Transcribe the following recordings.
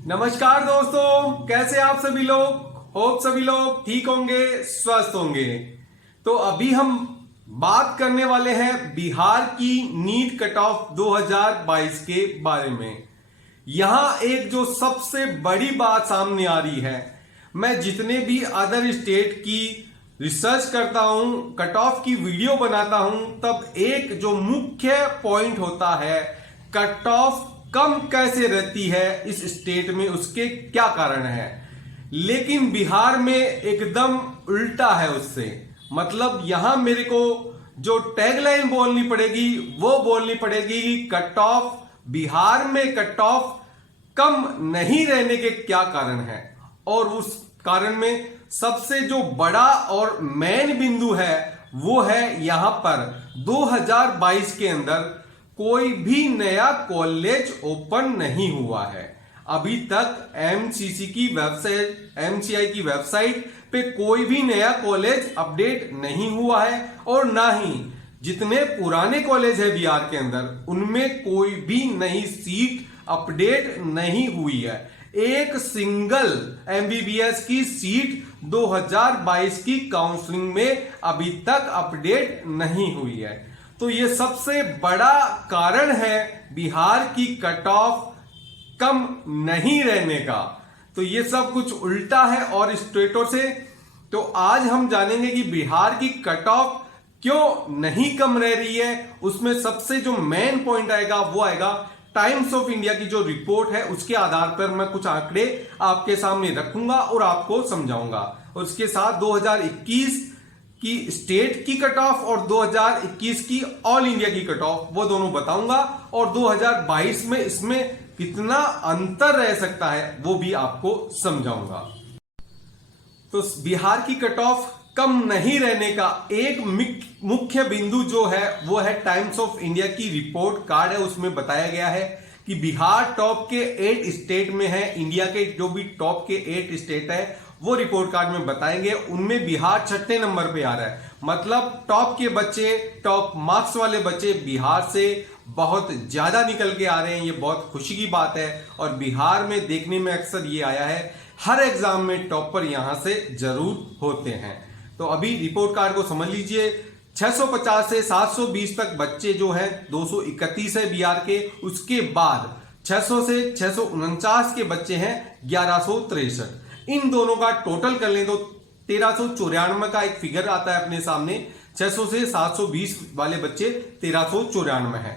नमस्कार दोस्तों, कैसे आप सभी लोग। होप सभी लोग ठीक होंगे, स्वस्थ होंगे। तो अभी हम बात करने वाले हैं बिहार की नीट कट ऑफ 2022 के बारे में। यहां एक जो सबसे बड़ी बात सामने आ रही है, मैं जितने भी अदर स्टेट की रिसर्च करता हूं, कट ऑफ की वीडियो बनाता हूं, तब एक जो मुख्य पॉइंट होता है, कट ऑफ कम कैसे रहती है इस स्टेट में, उसके क्या कारण है। लेकिन बिहार में एकदम उल्टा है उससे। मतलब यहां मेरे को जो टैगलाइन बोलनी पड़ेगी वो बोलनी पड़ेगी कि कट ऑफ बिहार में कट ऑफ कम नहीं रहने के क्या कारण है। और उस कारण में सबसे जो बड़ा और मेन बिंदु है वो है यहां पर 2022 के अंदर कोई भी नया कॉलेज ओपन नहीं हुआ है। अभी तक एमसीसी की वेबसाइट, एमसीआई की वेबसाइट पे कोई भी नया कॉलेज अपडेट नहीं हुआ है, और ना ही जितने पुराने कॉलेज है बिहार के अंदर उनमें कोई भी नई सीट अपडेट नहीं हुई है। एक सिंगल एमबीबीएस की सीट 2022 की काउंसलिंग में अभी तक अपडेट नहीं हुई है। तो ये सबसे बड़ा कारण है बिहार की कट ऑफ कम नहीं रहने का। तो ये सब कुछ उल्टा है और स्टेटों से। तो आज हम जानेंगे कि बिहार की कट ऑफ क्यों नहीं कम रह रही है। उसमें सबसे जो मेन पॉइंट आएगा वो आएगा टाइम्स ऑफ इंडिया की जो रिपोर्ट है, उसके आधार पर मैं कुछ आंकड़े आपके सामने रखूंगा और आपको समझाऊंगा। और उसके साथ 2021 की स्टेट की कट ऑफ और 2021 की ऑल इंडिया की कट ऑफ वो दोनों बताऊंगा, और 2022 में इसमें कितना अंतर रह सकता है वो भी आपको समझाऊंगा। तो बिहार की कट ऑफ कम नहीं रहने का एक मुख्य बिंदु जो है वो है टाइम्स ऑफ इंडिया की रिपोर्ट कार्ड है। उसमें बताया गया है कि बिहार टॉप के 8 स्टेट में है। इंडिया के जो भी टॉप के 8 स्टेट है वो रिपोर्ट कार्ड में बताएंगे। उनमें बिहार 6ठे नंबर पे आ रहा है। मतलब टॉप के बच्चे, टॉप मार्क्स वाले बच्चे बिहार से बहुत ज्यादा निकल के आ रहे हैं। ये बहुत खुशी की बात है। और बिहार में देखने में अक्सर ये आया है, हर एग्जाम में टॉपर यहां से जरूर होते हैं। तो अभी रिपोर्ट कार्ड को समझ लीजिए। 650 से 720 तक बच्चे जो है 231 है बिहार के। उसके बाद 600 से 649 के बच्चे हैं 1163। इन दोनों का टोटल कर लें तो 1394 का एक फिगर आता है अपने सामने। 600 से 720 वाले बच्चे 1394 है।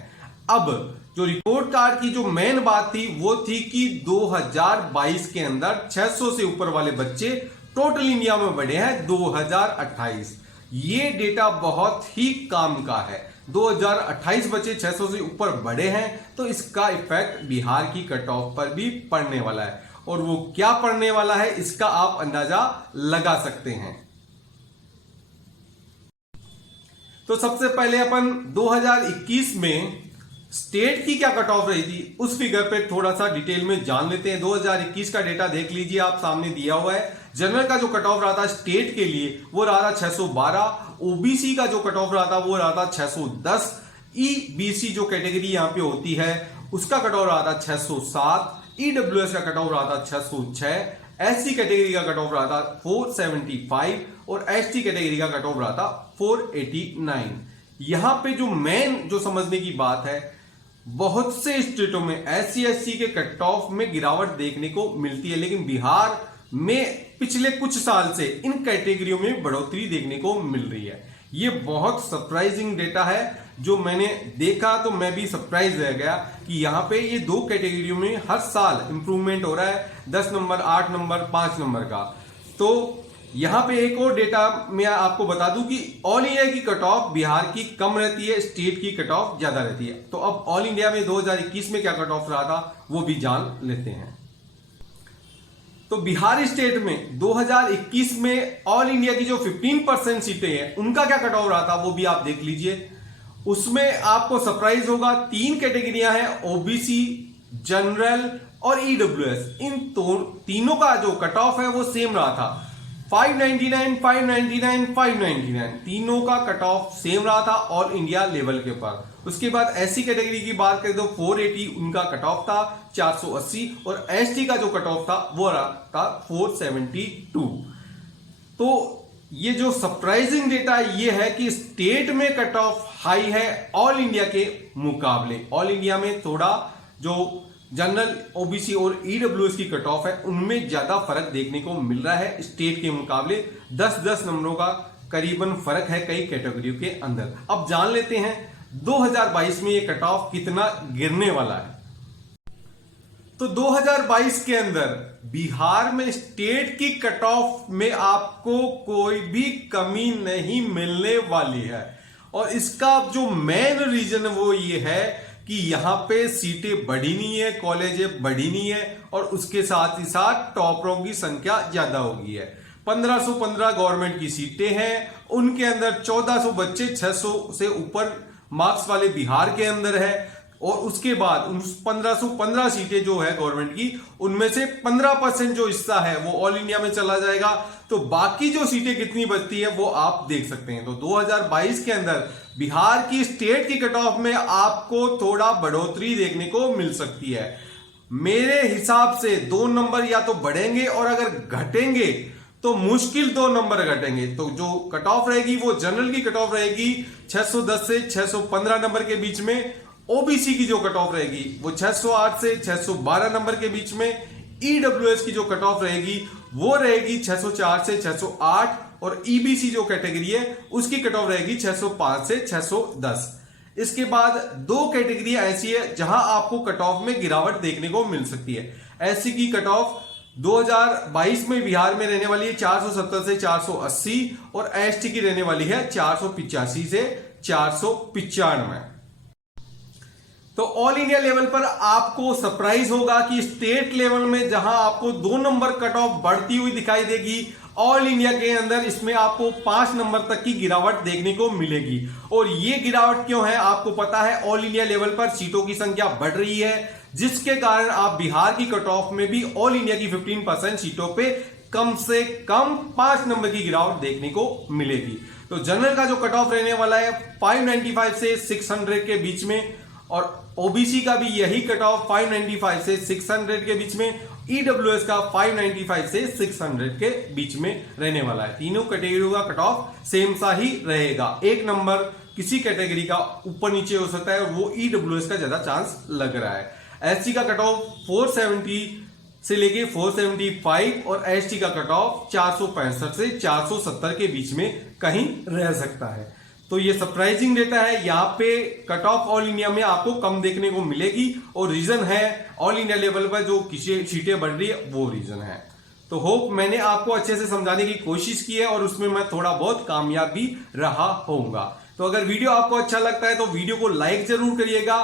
अब जो रिपोर्ट कार्ड की जो मेन बात थी वो थी कि 2022 के अंदर 600 से ऊपर वाले बच्चे टोटल इंडिया में बढ़े हैं 2028। ये डेटा बहुत ही काम का है। 2028 बच्चे 600 से ऊपर बढ़े हैं, तो इसका इफेक्ट बिहार की कट ऑफ पर भी पड़ने वाला है। और वो क्या पड़ने वाला है इसका आप अंदाजा लगा सकते हैं। तो सबसे पहले अपन 2021 में स्टेट की क्या कट ऑफ रही थी उस फिगर पे थोड़ा सा डिटेल में जान लेते हैं। 2021 का डेटा देख लीजिए, आप सामने दिया हुआ है। जनरल का जो कट ऑफ रहा था स्टेट के लिए वो रहा था 612। ओबीसी का जो कट ऑफ रहा था वो रहा था 610। ईबीसी जो कैटेगरी यहां पे होती है उसका कट ऑफ रहा था 607। ईडब्ल्यूएस का कट ऑफ रहा था 606। एससी कैटेगरी का कट ऑफ रहा था 475 और एसटी कैटेगरी का कट ऑफ रहा था 489। यहां पे जो मेन जो समझने की बात है, बहुत से स्टेटों में एससी एसटी के कट ऑफ में गिरावट देखने को मिलती है, लेकिन बिहार में पिछले कुछ साल से इन कैटेगरियों में बढ़ोतरी देखने को मिल रही है। ये बहुत सरप्राइजिंग डेटा है। जो मैंने देखा तो मैं भी सरप्राइज रह गया कि यहाँ पे ये 2 कैटेगरियों में हर साल इंप्रूवमेंट हो रहा है, 10 नंबर, 8 नंबर, 5 नंबर का। तो यहां पे एक और डेटा मैं आपको बता दूं कि ऑल इंडिया की कट ऑफ बिहार की कम रहती है, स्टेट की कट ऑफ ज्यादा रहती है। तो अब ऑल इंडिया में 2021 में क्या कट ऑफ रहा था वो भी जान लेते हैं। तो बिहार स्टेट में 2021 में ऑल इंडिया की जो 15% सीटें हैं उनका क्या कट ऑफ रहा था वो भी आप देख लीजिए। उसमें आपको सरप्राइज होगा, 3 कैटेगरियां हैं, ओबीसी, जनरल और ईडब्ल्यूएस। इन तीनों का जो कट ऑफ है वो सेम रहा था, 599, 599, 599। तीनों का कट ऑफ सेम रहा था ऑल इंडिया लेवल के ऊपर। उसके बाद एससी कैटेगरी की बात करें तो 480 उनका कट ऑफ था, 480, और एसटी का जो कट ऑफ था वो था 472। तो ये जो सरप्राइजिंग डेटा ये है कि स्टेट में कट ऑफ हाई है ऑल इंडिया के मुकाबले। ऑल इंडिया में थोड़ा जो जनरल, ओबीसी और ईडब्ल्यूएस की कट ऑफ है उनमें ज्यादा फर्क देखने को मिल रहा है स्टेट के मुकाबले। 10-10 नंबरों का करीबन फर्क है कई कैटेगरियों के अंदर। अब जान लेते हैं 2022 में ये कट ऑफ कितना गिरने वाला है। तो 2022 के अंदर बिहार में स्टेट की कट ऑफ में आपको कोई भी कमी नहीं मिलने वाली है, और इसका जो मेन रीजन वो ये है कि यहां पे सीटें बढ़ी नहीं है, कॉलेजें बढ़ी नहीं है, और उसके साथ ही साथ टॉपरों की संख्या ज्यादा हो गई है। 1515 गवर्नमेंट की सीटें हैं, उनके अंदर 1400 बच्चे 600 से ऊपर मार्क्स वाले बिहार के अंदर है, और उसके बाद उन 1515 सीटें जो है गवर्नमेंट की, उनमें से 15% जो हिस्सा है वो ऑल इंडिया में चला जाएगा। तो बाकी जो सीटें कितनी बचती है वो आप देख सकते हैं। तो 2022 के अंदर बिहार की स्टेट की कट ऑफ में आपको थोड़ा बढ़ोतरी देखने को मिल सकती है। मेरे हिसाब से 2 नंबर या तो बढ़ेंगे, और अगर घटेंगे तो मुश्किल 2 नंबर घटेंगे। तो जो कट ऑफ रहेगी वो जनरल की कट ऑफ रहेगी 610 से 615 नंबर के बीच में। ओबीसी की जो कट ऑफ रहेगी वो 608 से 612 नंबर के बीच में। ईडब्ल्यूएस की जो कट ऑफ रहेगी वो रहेगी 604 से 608, और ईबीसी जो कैटेगरी है उसकी कट ऑफ रहेगी 605 से 610। इसके बाद 2 कैटेगरी ऐसी है जहां आपको कट ऑफ में गिरावट देखने को मिल सकती है। एससी की कट ऑफ 2022 में बिहार में रहने वाली है 470 से 480, और एसटी की रहने वाली है 485 से 495। तो ऑल इंडिया लेवल पर आपको सरप्राइज होगा कि स्टेट लेवल में जहां आपको 2 नंबर कट ऑफ बढ़ती हुई दिखाई देगी, ऑल इंडिया के अंदर इसमें आपको 5 नंबर तक की गिरावट देखने को मिलेगी। और ये गिरावट क्यों है आपको पता है, ऑल इंडिया लेवल पर सीटों की संख्या बढ़ रही है, जिसके कारण आप बिहार की कट ऑफ में भी ऑल इंडिया की 15% सीटों पे कम से कम 5 नंबर की गिरावट देखने को मिलेगी। तो जनरल का जो कट ऑफ रहने वाला है 595 से 600 के बीच में, और ओबीसी का भी यही कट ऑफ 595 से 600 के बीच में, ईडब्ल्यूएस का 595 से 600 के बीच में रहने वाला है। तीनों कैटेगरी का कट ऑफ सेम सा ही रहेगा। 1 नंबर किसी कैटेगरी का ऊपर नीचे हो सकता है, और वो ईडब्ल्यूएस का ज्यादा चांस लग रहा है। एससी का कट ऑफ 470 से लेके 475, और एसटी का कट ऑफ 465 से 470 के बीच में कहीं रह सकता है। तो ये सरप्राइजिंग डेटा है। यहाँ पे कट ऑफ ऑल इंडिया में आपको कम देखने को मिलेगी, और रीजन है ऑल इंडिया लेवल पर जो सीटें बढ़ रही है वो रीजन है। तो होप मैंने आपको अच्छे से समझाने की कोशिश की है, और उसमें मैं थोड़ा बहुत कामयाब भी रहा होऊंगा। तो अगर वीडियो आपको अच्छा लगता है तो वीडियो को लाइक जरूर करिएगा,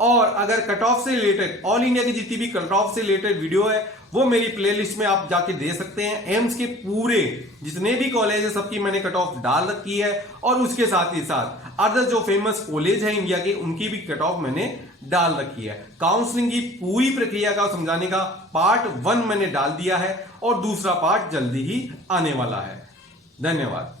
और अगर कट ऑफ से रिलेटेड ऑल इंडिया की जितनी भी कट ऑफ से रिलेटेड वीडियो है वो मेरी प्लेलिस्ट में आप जाके दे सकते हैं। एम्स के पूरे जितने भी कॉलेज है सबकी मैंने कट ऑफ डाल रखी है, और उसके साथ ही साथ अदर जो फेमस कॉलेज है इंडिया के उनकी भी कट ऑफ मैंने डाल रखी है। काउंसलिंग की पूरी प्रक्रिया का समझाने का पार्ट 1 मैंने डाल दिया है, और दूसरा पार्ट जल्दी ही आने वाला है। धन्यवाद।